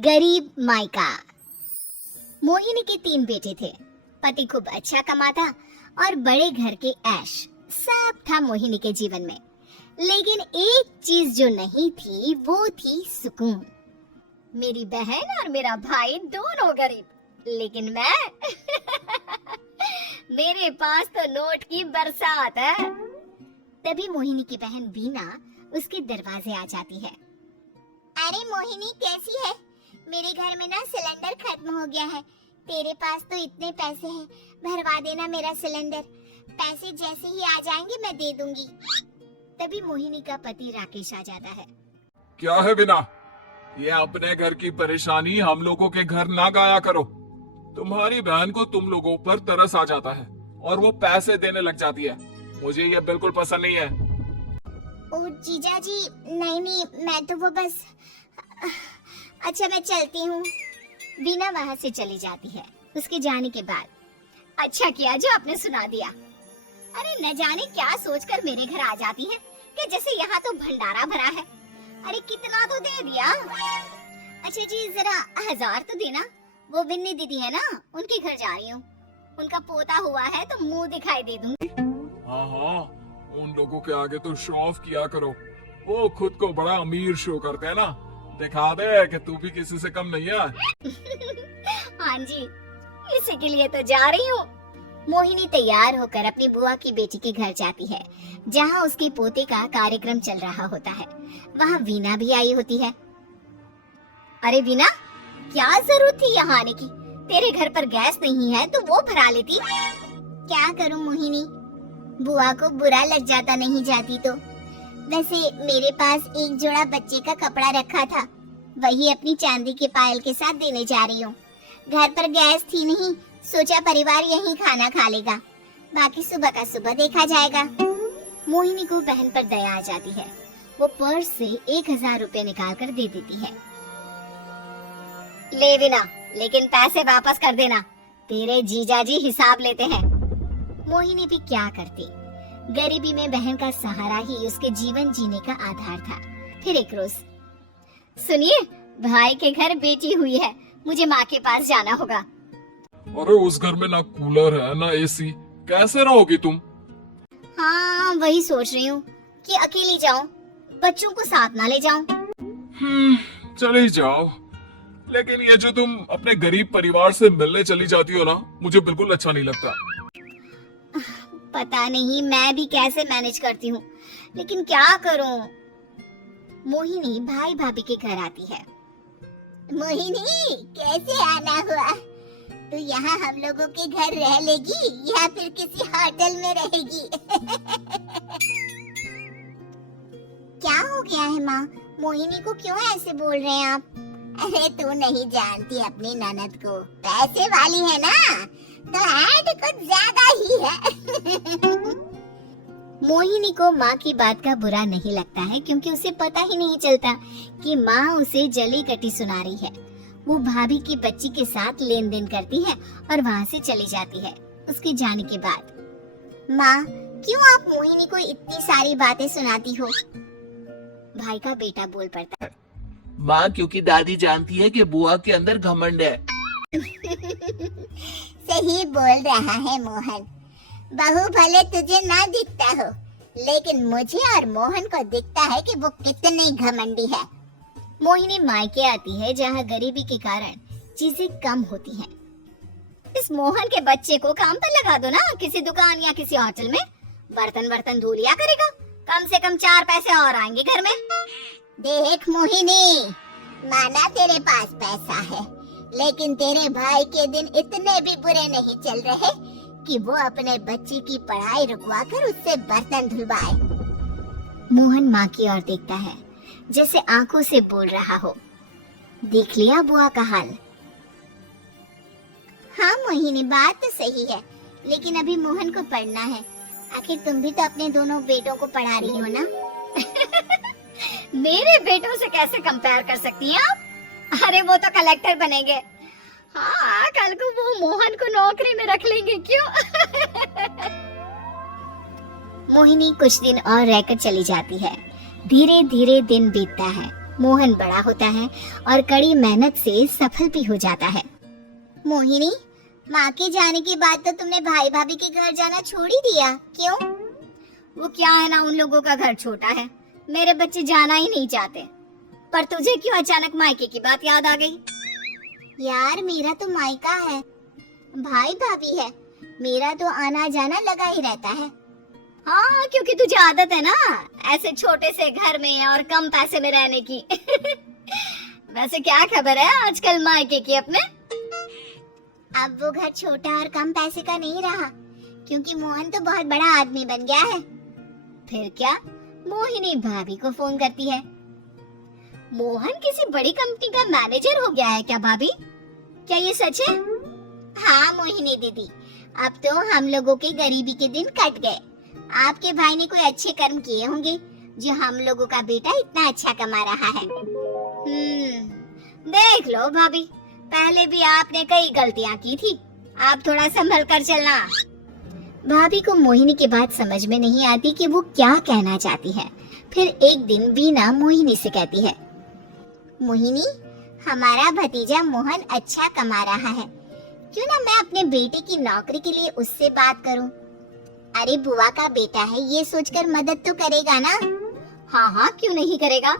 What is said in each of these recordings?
गरीब मायका। मोहिनी के 3 बेटे थे। पति खूब अच्छा कमाता और बड़े घर के ऐश सब था मोहिनी के जीवन में। लेकिन एक चीज जो नहीं थी वो थी सुकून। मेरी बहन और मेरा भाई दोनों गरीब, लेकिन मैं मेरे पास तो नोट की बरसात है। तभी मोहिनी की बहन बीना उसके दरवाजे आ जाती है। अरे मोहिनी, कैसी है? मेरे घर में ना सिलेंडर खत्म हो गया है। तेरे पास तो इतने पैसे हैं, भरवा देना मेरा सिलेंडर। पैसे जैसे ही आ जाएंगे मैं दे दूंगी। तभी मोहिनी का पति राकेश आ जाता है। क्या है बिना, ये अपने घर की परेशानी हम लोगों के घर ना गाया करो। तुम्हारी बहन को तुम लोगों पर तरस आ जाता है और वो पैसे देने लग जाती है। मुझे ये बिल्कुल पसंद नहीं है। ओ जीजा जी, नहीं, मैं तो वो बस अच्छा मैं चलती हूँ। बीना वहाँ से चली जाती है। उसके जाने के बाद अच्छा किया जो आपने सुना दिया। अरे न जाने क्या सोचकर मेरे घर आ जाती है कि जैसे यहाँ तो भंडारा भरा है। अरे कितना तो दे दिया। अच्छा जी, जरा 1000 तो देना। वो बिन्नी दीदी है ना, उनके घर जा रही हूँ। उनका पोता हुआ है तो मुंह दिखाई दे दूंगी। हाँ, उन लोगों के आगे तो शो ऑफ किया करो। वो खुद को बड़ा अमीर शो करते हैं ना। दिखा दे कि तू भी किसी से कम नहीं है। हाँ जी, इसी के लिए तो जा रही हूँ। मोहिनी तैयार होकर अपनी बुआ की बेटी के घर जाती है, जहाँ उसके पोते का कार्यक्रम चल रहा होता है। वहाँ वीना भी आई होती है। अरे वीना, क्या जरूरत थी यहाँ आने की? तेरे घर पर गैस नहीं है तो वो भरा लेती। क्या करूँ मोहिनी, बुआ को बुरा लग जाता नहीं जाती तो। वैसे मेरे पास एक जोड़ा बच्चे का कपड़ा रखा था, वही अपनी चांदी के पायल के साथ देने जा रही हूँ। घर पर गैस थी नहीं, सोचा परिवार यहीं खाना खा लेगा, बाकी सुबह का सुबह देखा जाएगा। मोहिनी को बहन पर दया आ जाती है। वो पर्स से 1000 रुपए निकाल कर दे देती है। ले वीना, लेकिन पैसे वापस कर देना, तेरे जीजाजी हिसाब लेते हैं। मोहिनी भी क्या करती, गरीबी में बहन का सहारा ही उसके जीवन जीने का आधार था। फिर एक रोज, सुनिए, भाई के घर बेटी हुई है, मुझे माँ के पास जाना होगा। अरे उस घर में ना कूलर है ना एसी, कैसे रहोगी तुम? हाँ, वही सोच रही हूँ कि अकेली जाऊं, बच्चों को साथ ना ले जाऊं। चले जाओ, लेकिन ये जो तुम अपने गरीब परिवार से मिलने चली जाती हो ना, मुझे बिल्कुल अच्छा नहीं लगता। पता नहीं मैं भी कैसे मैनेज करती हूँ, लेकिन क्या करूँ। मोहिनी भाई भाभी के घर आती है। मोहिनी, कैसे आना हुआ? तू यहाँ हम लोगों के घर रह लेगी या फिर किसी होटल में रहेगी? क्या हो गया है माँ? मोहिनी को क्यों ऐसे बोल रहे हैं आप? अरे तू नहीं जानती अपनी ननद को, पैसे वाली है ना, तो ऐड कुछ ज्यादा ही है। मोहिनी को माँ की बात का बुरा नहीं लगता है, क्योंकि उसे पता ही नहीं चलता कि माँ उसे जली कटी सुना रही है। वो भाभी की बच्ची के साथ लेन देन करती है और वहाँ से चली जाती है। उसके जाने के बाद, माँ क्यों आप मोहिनी को इतनी सारी बातें सुनाती हो? भाई का बेटा बोल पड़ता है। माँ, क्योंकि दादी जानती है कि बुआ के अंदर घमंड है। सही बोल रहा है मोहन। बहू भले तुझे ना दिखता हो, लेकिन मुझे और मोहन को दिखता है कि वो कितनी घमंडी है। मोहिनी मायके आती है, जहाँ गरीबी के कारण चीजें कम होती हैं। इस मोहन के बच्चे को काम पर लगा दो ना, किसी दुकान या किसी होटल में। बर्तन धो लिया करेगा, कम से कम 4 पैसे और आएंगे घर में। देख मोहिनी, माना तेरे पास पैसा है, लेकिन तेरे भाई के दिन इतने भी बुरे नहीं चल रहे कि वो अपने बच्ची की पढ़ाई रुकवा कर उससे बर्तन धुलवाए। मोहन माँ की ओर देखता है, जैसे आंखों से बोल रहा हो, देख लिया बुआ का हाल। हाँ मोहिनी, बात तो सही है, लेकिन अभी मोहन को पढ़ना है। आखिर तुम भी तो अपने दोनों बेटों को पढ़ा रही हो ना। मेरे बेटों से कैसे कंपेयर कर सकती हैं आप? अरे वो तो कलेक्टर बनेंगे। हाँ, कल को वो मोहन को नौकरी में रख लेंगे, क्यों? मोहिनी कुछ दिन और रहकर चली जाती है। धीरे धीरे दिन बीतता है। मोहन बड़ा होता है और कड़ी मेहनत से सफल भी हो जाता है। मोहिनी, माँ के जाने के बाद तो तुमने भाई भाभी के घर जाना छोड़ ही दिया, क्यों? वो क्या है ना, उन लोगों का घर छोटा है, मेरे बच्चे जाना ही नहीं चाहते। पर तुझे क्यों अचानक मायके की बात याद आ गई? यार मेरा तो मायका है, भाई भाभी है, मेरा तो आना जाना लगा ही रहता है। हाँ, क्योंकि तुझे आदत है ना ऐसे छोटे से घर में और कम पैसे में रहने की। वैसे क्या खबर है आजकल मायके की अपने? अब वो घर छोटा और कम पैसे का नहीं रहा, क्योंकि मोहन तो बहुत बड़ा आदमी बन गया है। फिर क्या? मोहिनी भाभी को फोन करती है। मोहन किसी बड़ी कंपनी का मैनेजर हो गया है क्या भाभी? क्या ये सच है? हाँ मोहिनी दीदी, अब तो हम लोगों के गरीबी के दिन कट गए। आपके भाई ने कोई अच्छे कर्म किए होंगे जो हम लोगों का बेटा इतना अच्छा कमा रहा है। देख लो भाभी, पहले भी आपने कई गलतियां की थी, आप थोड़ा संभल कर चलना। भाभी को मोहिनी की बात समझ में नहीं आती कि वो क्या कहना चाहती है। फिर एक दिन वीना मोहिनी से कहती है, मोहिनी, हमारा भतीजा मोहन अच्छा कमा रहा है, क्यों ना मैं अपने बेटे की नौकरी के लिए उससे बात करूं? अरे बुआ का बेटा है, ये सोचकर मदद तो करेगा ना? हाँ हाँ, क्यों नहीं करेगा,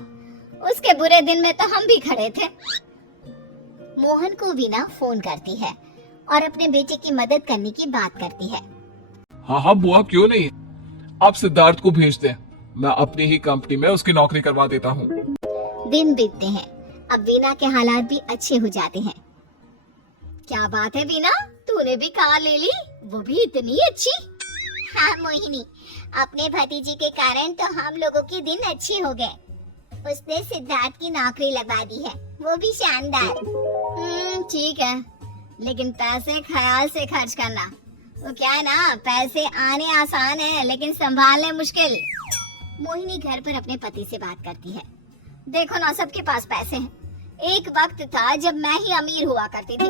उसके बुरे दिन में तो हम भी खड़े थे। मोहन को वीना फोन करती है और अपने बेटे की मदद करने की बात करती है। हाँ हाँ बुआ, क्यों नहीं, आप सिद्धार्थ को भेज दें, मैं अपनी ही कंपनी में उसकी नौकरी करवा देता हूँ। दिन बीतते हैं, अब वीना के हालात भी अच्छे हो जाते हैं। क्या बात है वीना, तूने भी कार ले ली, वो भी इतनी अच्छी? हाँ मोहिनी, अपने भतीजे के कारण तो हम लोगों के दिन अच्छे हो गए। उसने सिद्धार्थ की नौकरी लगवा दी है, वो भी शानदार। ठीक है, लेकिन पैसे ख्याल से खर्च करना। वो क्या है ना, पैसे आने आसान है लेकिन संभालने मुश्किल। मोहिनी घर पर अपने पति से बात करती है। देखो ना, सबके पास पैसे हैं, एक वक्त था जब मैं ही अमीर हुआ करती थी।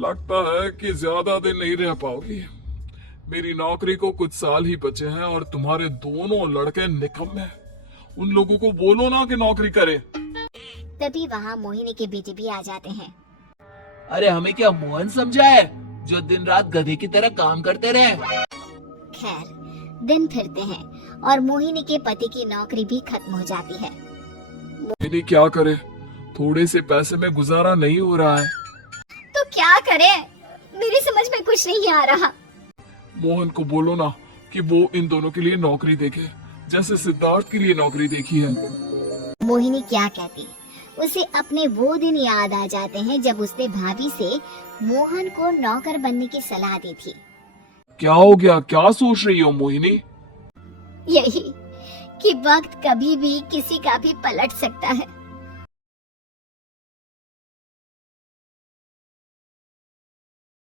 लगता है कि ज्यादा दिन नहीं रह पाओगी, मेरी नौकरी को कुछ साल ही बचे हैं और तुम्हारे दोनों लड़के निकम्मे हैं। उन लोगों को बोलो ना कि नौकरी करे। तभी वहाँ मोहिनी के बेटे भी आ जाते हैं। अरे हमें क्या मोहन समझा है जो दिन रात गधे की तरह काम करते रहे? खैर, दिन फिरते हैं और मोहिनी के पति की नौकरी भी खत्म हो जाती है। मोहिनी क्या करे, थोड़े से पैसे में गुजारा नहीं हो रहा है। तो क्या करे, मेरी समझ में कुछ नहीं आ रहा। मोहन को बोलो ना कि वो इन दोनों के लिए नौकरी देखे, जैसे सिद्धार्थ के लिए नौकरी देखी है। मोहिनी क्या कहती, उसे अपने वो दिन याद आ जाते हैं जब उसने भाभी से मोहन को नौकर बनने की सलाह दी थी। क्या हो गया, क्या सोच रही हो मोहिनी? यही कि वक्त कभी भी किसी का भी पलट सकता है।